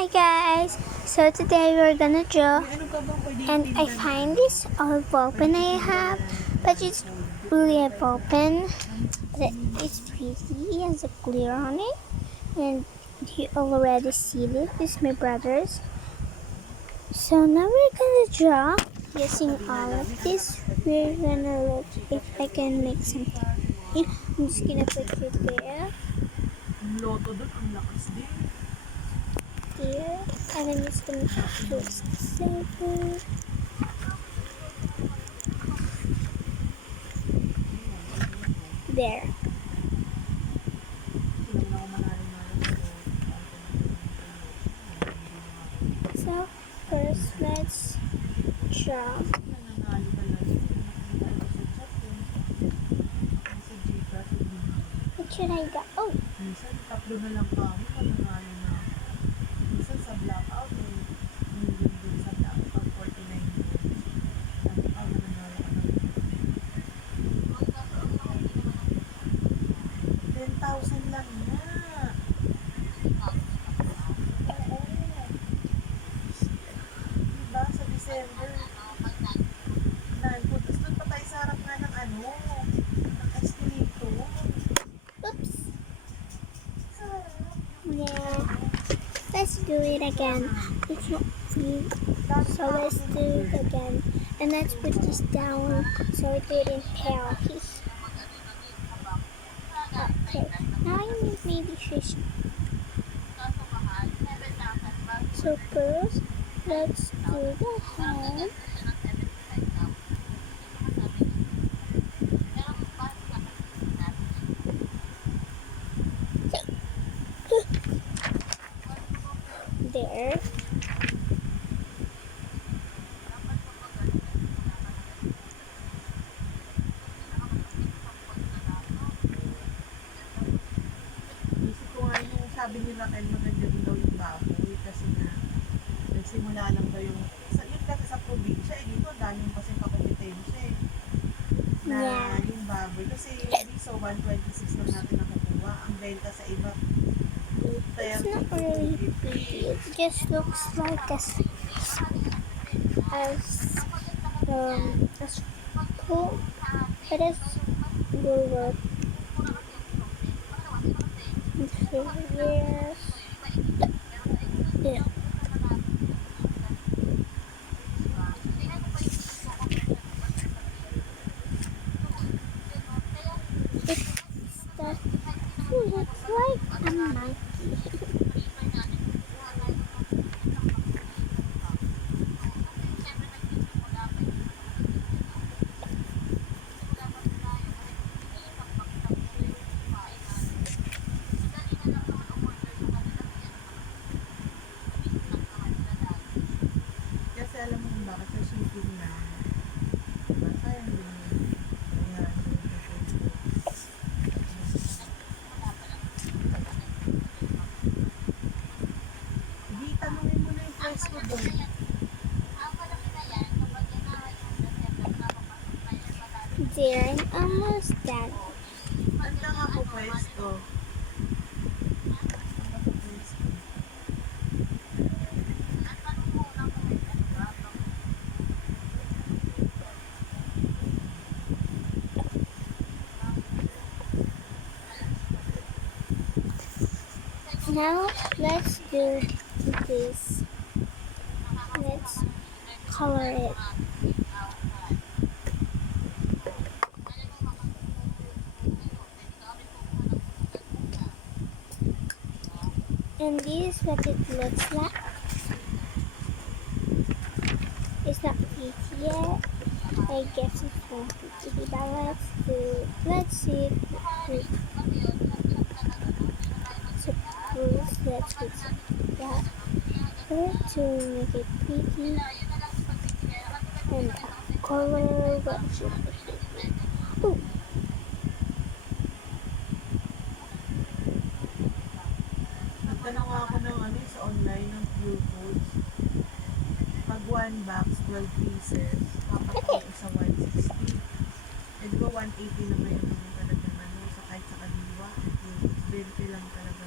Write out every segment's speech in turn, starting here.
Hi guys! So today we're gonna draw, and I find this old ball pen I have, but it's really a ball pen. It's pretty, it has a clear on it, and you already see this. This is my brother's. So now we're gonna draw using all of this. We're gonna look if I can make something. I'm just gonna put it there. Loto doon, ang lakas din. Here, and I'm just gonna put silver. There. So first, let's draw. What should I go? Oh, Minsan, tatlo na lang kami, mananalo na. Minsan sa blackout, minsan dun sa blackout, 49 minutes. Mananalo ka na. 10,000 lang na. Oo. Diba, sa December. Tapos doon pa tayo sa harap nga ng ng escalator. oops. Yeah. Let's do it again. It's not free. So let's do it again. And let's put this down so it didn't tear. Okay. Now I need maybe fish. So first, let's do the head. There. Isip ko nga yung sabi nila kay maganda din daw yung baboy kasi nga nagsimula lang daw yung yun kasi sa probinsya dito ang daming kasi kakompetensya na Yeah. yung baboy kasi so 126 lang natin nakukuha ang benta sa iba It's not really pretty. It just looks like as cool, but it's lower. Yes. Yeah. It's like a monkey. kasi alam mo kung bakit sa shipping na diba sayang din yun. Hindi, tanungin mo na yung price ko doon. There, I'm almost done. Handa nga po pwesto. Now let's do this. Let's color it. And this is what it looks like. It's not pretty yet. I guess it won't be pretty, but let's see it. Suppose let's put that to make it pretty. And color what should I do? Ooh. Nagtanong ako ng sa online ng Pure Foods. Pag 1 box, 12 pieces, kapag isa 160. Eh di ba 180 na ngayon naman talaga sa kahit sa kaliwa. 20 lang talaga.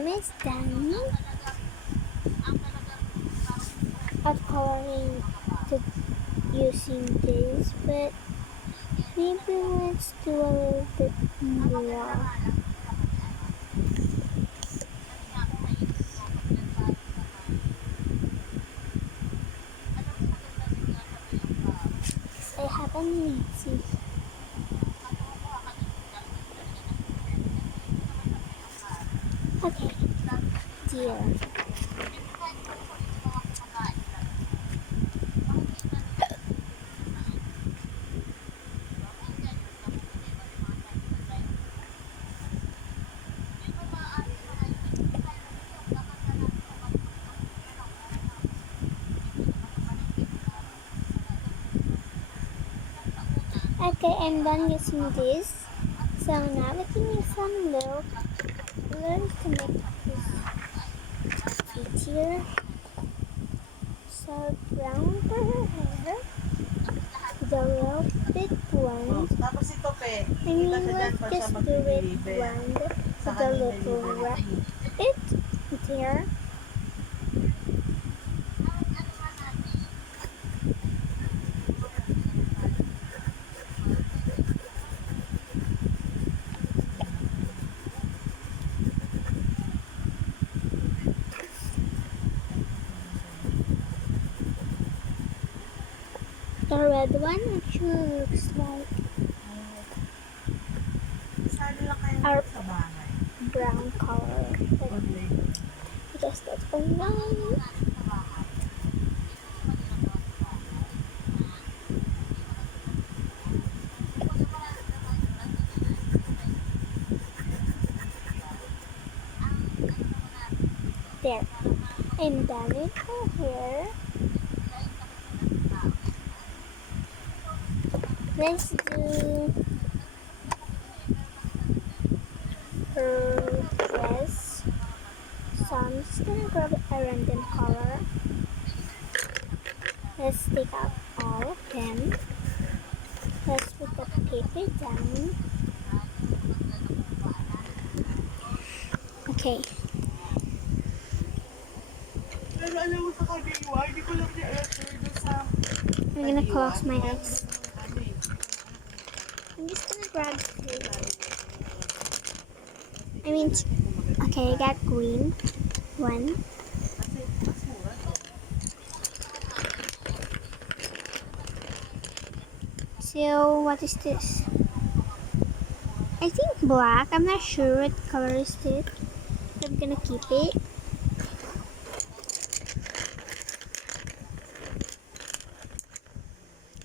almost done at coloring using this, but maybe let's do a little bit more. I haven't lazy. Okay, dear. Okay, I'm done using this. So now we can use some little to make this prettier. So brown for her hair. The little bit blonde. Tapos ito, pe. I mean, Kasi dyan let's pa siya just do it mag-deliver. blonde Sa with a kanila little libre. wrap it there. The red one actually looks like Saan lang kayo Our- sa bahay? brown color. Like, Online. because that's online. There. I'm done with her hair. Let's do her dress. So I'm just gonna grab a random color. Let's take out all of them. Let's put the paper down. Okay. Pero alam mo sa kadiwa, hindi ko lang di alam doon sa... I'm gonna close my eyes. Ano eh. I'm just gonna grab two. Okay, I got green. One. Kasi mas mura to. So, what is this? I think black. I'm not sure what color is this. I'm gonna keep it.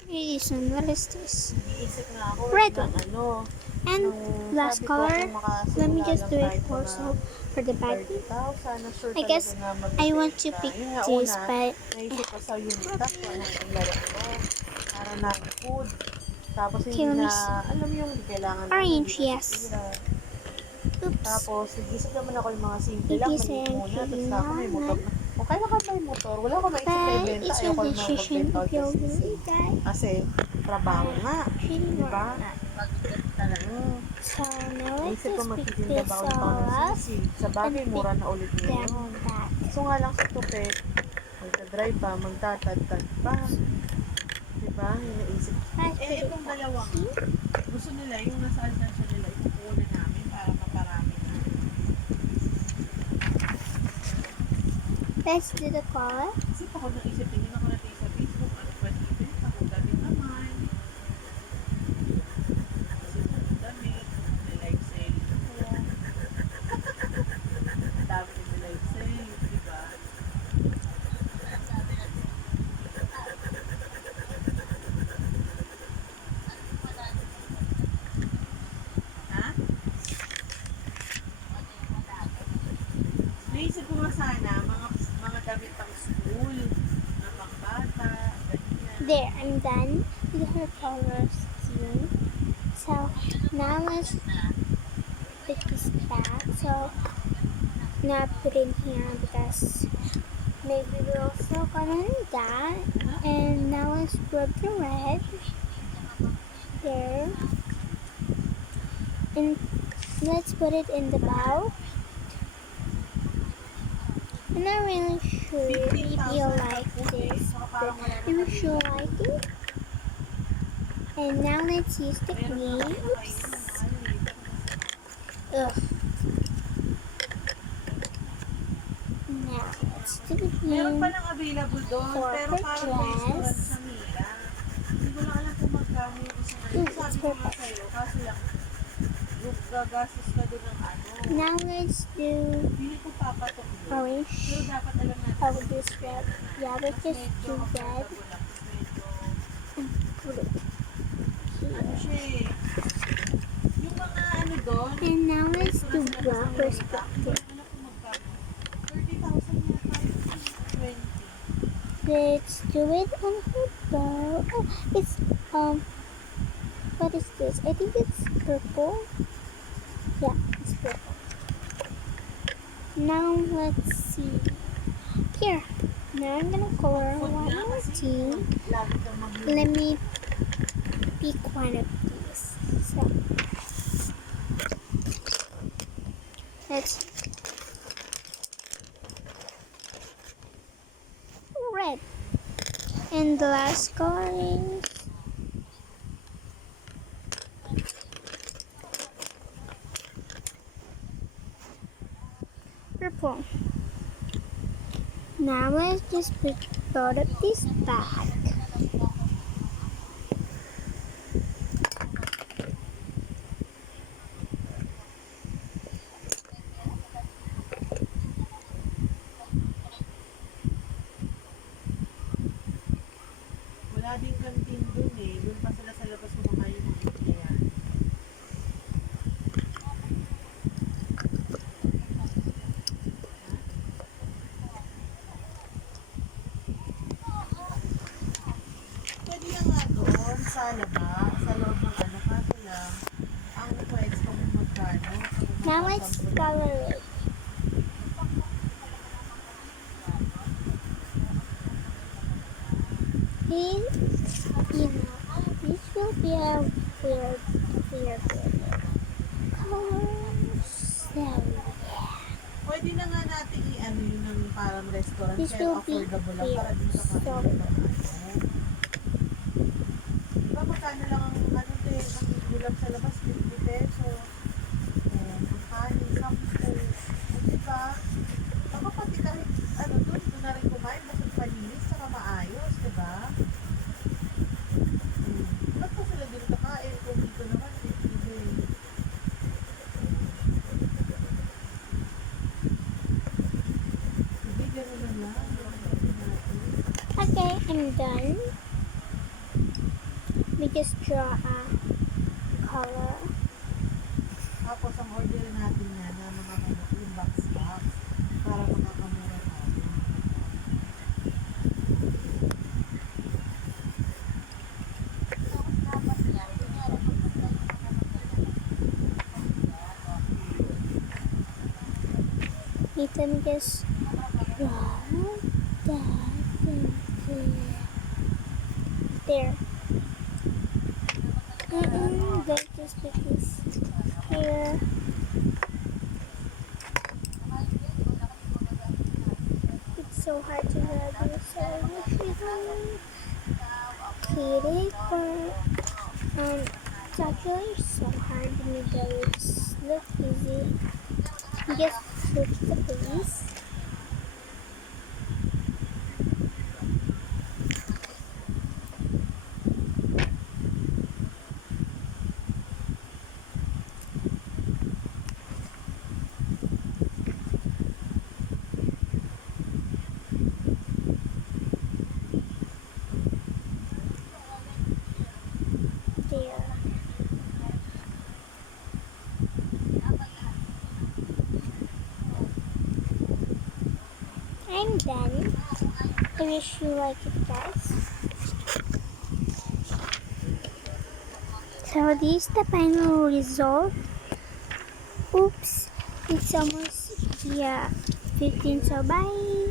This one. What is this? Iisip nga ako. Red ng one. Ano. And nung last sabi ko, color. kung makasimula Let me just lang do it kahit also mga for the body. 30,000 na sure I guess talaga na I want to magbibenta. pick Yun nga, this, una, but naisip ko sa unit top ko anong paglaro ko para na food. Tapos Okay, hindi let me na, see. alam mo yung hindi kailangan Orange, hindi na yes. sisira. oops. Tapos, nag-isip naman ako yung mga simple lang, Hindi maliit siya muna. Tapos kailangan. ako may motor na. O kaya ka may motor, wala ko maisip na But ibenta. it's Ayaw your ko naman decision magbenta if you'll kasi. do that. Kasi, trabaho nga. Really Di ba? not. Mm. So now let's Naisip ko just pick magtitinda this ba ako ng all mga up sisi. Sa bagay, and mura na ulit ngayon. down that. So nga lang sa tupet, magta-drive pa, magtatad-tad pa. Diba? Yung naisip. That's pretty Itong cool. dalawang, gusto nila, yung nasa alkansya nila, ipupunan namin para maparami na. Let's do the color. Kasi ako naisip, tingin ako natin sa Facebook, ano ba dito? Ako damit naman. Kasi ako damit, may live sale ako. Ang dami may live sale, diba? Ha? Naisip ko nga sana, mga damit pang school, na pang bata, ganyan. There, I'm done with her color scheme. So now let's put this back. So now put in here because maybe we're also gonna need that. And now let's rub the red there. And let's put it in the bowl. I'm not really sure if you like this, but I'm sure I like it. And now let's use the cream. Oops. Ugh. Now let's do the Meron cream. pa lang available doon, For pero her parang dress. restaurant sa Mira. Hindi ko lang alam kung magkano yung isang ano. Ooh, Sabi it's ko nga perfect. sa'yo, kaso lang, yung gagastos ka doon ng ano. Now let's do Hindi ko papatok doon. Pero orange. dapat alam natin. Oh, this red. Yeah, let's just do red. Blue. Ano siya eh. Yung mga ano doon, And now let's do black Hindi perspective. ko alam kung magkano. 30,000 yata. 20. Let's do it on her bow. Oh, it's what is this? I think it's purple. Yeah, it's purple. Now let's see. Here. Now I'm gonna color one more thing. Lagi kang mag-iwan. Let me pick one of these. So let's red. And the last color is purple. Now let's just put both of these back. Wala din kantin dun eh. Doon pa sila sa labas kumakain ng ikiyan. Pwede na nga doon sa labas, sa loob ng ano, kaso lang, ang pwede kung magkano. Now let's color it. This, this will be a weird color. So yeah. Pwede na nga natin i-ano yun ng parang restaurant, This pero will be affordable lang para din sa so kanila ng ano. Diba magkano lang ang ano din, ang ulam sa labas, 50 pesos. Ang kanin, 10. Diba? Baka pati kahit ano doon na rin kumain, basta palinis, saka maayos, diba? Ba't pa sila din kakain kung dito naman, 50 din. Sige, gano'n na lang. Okay, I'm done. We just draw a color. Tapos ang order natin na mga manok yung box para makakamura natin. You can just draw that and there. Then just put this here. It's so hard to draw this, so I wish we don't create it, but it's actually so hard to make it look easy. You just flip the piece. There. I'm done. I wish you like it, guys. So this is the final result. Oops, it's almost 15. So bye.